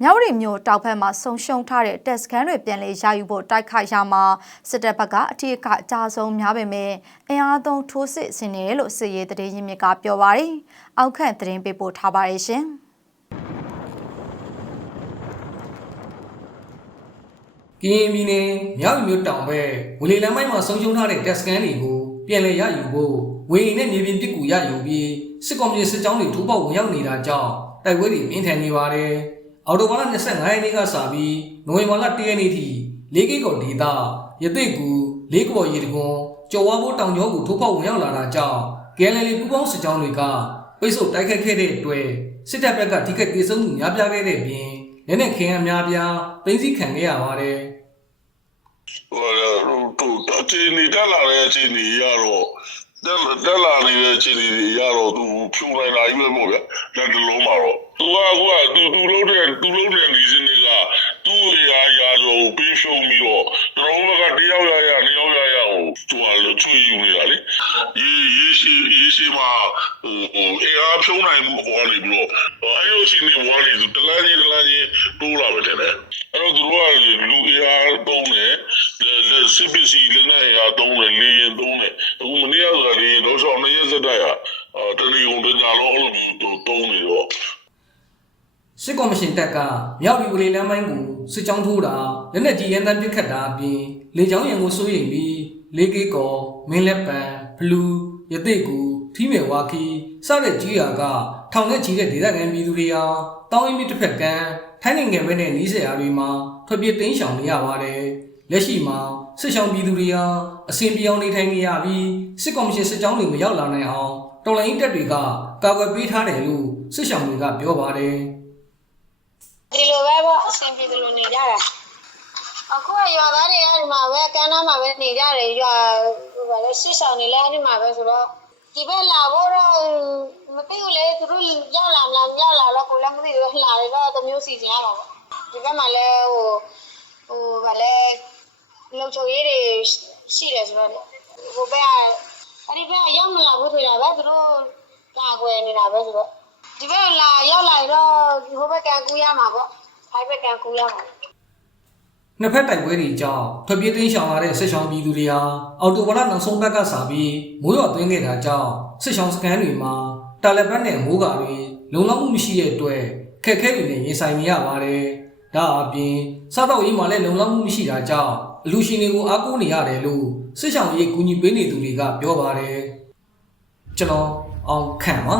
မြောက်ရီမြို့တောက်ဖက်မှာဆုံရှုံထားတဲ့တက်စကန်တွေပြန်လည်ရယူဖို့တိုက်ခိုက်ရမှာစစ်တပ်ဘက်ကအထီးကအကြဆုံးများပေမဲ့အင်အားသုံးထိုးစစ်ဆင်နေတယ်လို့စစ်ရေးတရေရင်းမြစ်ကပြောပါရယ်အောက်ခန့်သတင်းပေးပို့ထားပါရဲ့ရှင်ကရင်ပြည်နယ်မြောက်မြို့တောင်ဘက်ဝလီလမ်းမိုင်းမှာဆုံးရှုံးထားတဲ့တက်စကန်တွေကိုပြန်လည်ရယူဖို့ဝေရင်နဲ့မြေပြင်ပစ်ကူရယူပြီးစစ်ကောင်စီစစ်ကြောင်းတွေထိုးပေါက်ဝင်ရောက်နေတာကြောင့်တိုက်ပွဲတွေပြင်းထန်နေပါတယ်။ အော်တိုဘာလ25ရက်နေ့ကစပြီးနိုဝင်ဘာလ1ရက်နေ့ထိလေးကိတ်ကော်ဒေတာရသိက်ကူလေးကော်ရီတကွန်ကျော်ဝါဘိုးတောင်ကျောကိုထိုးပေါက်ဝင်ရောက်လာတာကြောင့်ကဲလလီပူပေါင်းစစ်ကြောင်းတွေကပိတ်ဆို့တိုက်ခတ်ခဲ့တဲ့အတွက်စစ်တပ်ဘက်ကထိခိုက်ဒေဆုံးမှုများပြားခဲ့တဲ့ပြင်လက်နက်ခဲယမ်းများပြားသိမ်းဆည်းခံခဲ့ရပါတယ်။ဟိုတော့အခြေအနေတက်လာတဲ့အခြေအနေရတော့ တက်တက်လာနေတဲ့အခြေအနေတွေရတော့သူဖြူနိုင်လာပြီပဲပေါ့ဗျလက်တလုံးမှာတော့သူကကသူသူလုံးတဲ့သူလုံးတဲ့နေစင်းတွေကသူ့ရာရာတော့ပြီးရှုံးပြီးတော့တော်တော်ကတယောက်ရရနှစ်ယောက်ရရဟိုသူကလို့ချွေယူနေတာလေရေရေရှိရေရှိမှာဟိုဟိုအေအားဖြုံးနိုင်မှုပေါ်နေပြီးတော့အဲလိုရှိနေပေါ်နေသူတလားကြီးတလားကြီးတိုးလာပဲတဲ့အဲ့တော့သူတို့ကလူအေအားသုံးတယ်လက်စစ်ပစ္စည်းလက်နဲ့ရသုံးတယ်လေရင်သုံးတ ဆောင်နေရစတဲ့ရအော်တလီကုန်တညာလုံးအဲ့လိုမျိုးသုံးနေတော့စစ်ကော်မရှင်တပ်ကမြောက်ပြည်ဝလေလမ်းပိုင်းကိုစစ်ကြောင်းထိုးတာလက်နက်ကြီးရန်တမ်းပစ်ခတ်တာအပြင်လေကြောင်းရန်ကိုစိုးရိမ်ပြီးလေးကေကောမင်းလက်ပံဘလူးရသိကူထီးမယ်ဝါခီစတဲ့ကြီးရာကထောင်နဲ့ချီတဲ့ဒေသခံပြည်သူတွေဟာတောင်းရင်မြစ်တစ်ဖက်ကမ်းထိုင်းနိုင်ငံဘက်နဲ့နီးစပ်ရာတွေမှာထွက်ပြေးတိမ်းရှောင်နေရပါတယ် လက်ရှိမှာစစ်ဆောင်ပြည်သူတွေဟာအစဉ်ပြောင်းနေထိုင်နေရပြီးစစ်ကော်မရှင်စစ်ကြောင်းတွေမရောက်လာနိုင်အောင်တော်လိုင်းတပ်တွေကကာကွယ်ပေးထားတယ်လို့စစ်ဆောင်တွေကပြောပါတယ်ဒီလိုပဲပေါ့အဆင်ပြေတယ်လို့နေကြတာအခုကရွာသားတွေကဒီမှာပဲကမ်းနားမှာပဲနေကြတယ်ရွာဟိုဗာလဲစစ်ဆောင်နေလဲအဲ့ဒီမှာပဲဆိုတော့ဒီဘက်လာဖို့တော့မသိဘူးလေသူတို့ရောက်လာမလားမရောက်လာတော့ကိုလည်းမသိဘူးလာတယ်တော့တစ်မျိုးစီစဉ်ရမှာပေါ့ဒီဘက်မှာလဲဟိုဟိုဗာလဲ လုံချုံရေးတွေရှိတယ်ဆိုတော့ဟိုဘက်ကအဲ့ဒီဘက်ကရောက်မလာဘူးထွေတာပဲသူတို့ကာကွယ်နေတာပဲဆိုတော့ဒီဘက်လာရောက်လာတော့ဟိုဘက်ကန်ကူးရမှာပေါ့။အဲ့ဘက်ကန်ကူးရမှာနှစ်ဖက်တိုက်ပွဲတွေကြောင့်ထွက်ပြေးသိမ်းရှောင်လာတဲ့စစ်ဆောင်ပြည်သူတွေဟာအော်တိုဘာလနောက်ဆုံးဘက်ကစပြီးမိုးရွာသွင်းခဲ့တာကြောင့်စစ်ဆောင်စခန်းတွေမှာတာလဘတ်နဲ့မိုးကာတွေလုံလောက်မှုမရှိတဲ့အတွက်ခက်ခဲတွေနဲ့ရင်ဆိုင်နေရပါတယ်။ဒါအပြင်စားတော့ရေးမှာလည်းလုံလောက်မှုမရှိတာကြောင့် အလူရှင်တွေကိုအားကိုးနေရတယ်လို့စစ်ဆောင်ရေးကူညီပေးနေသူတွေကပြောပါတယ်။ကျွန်တော်အောင်ခန့်ပါ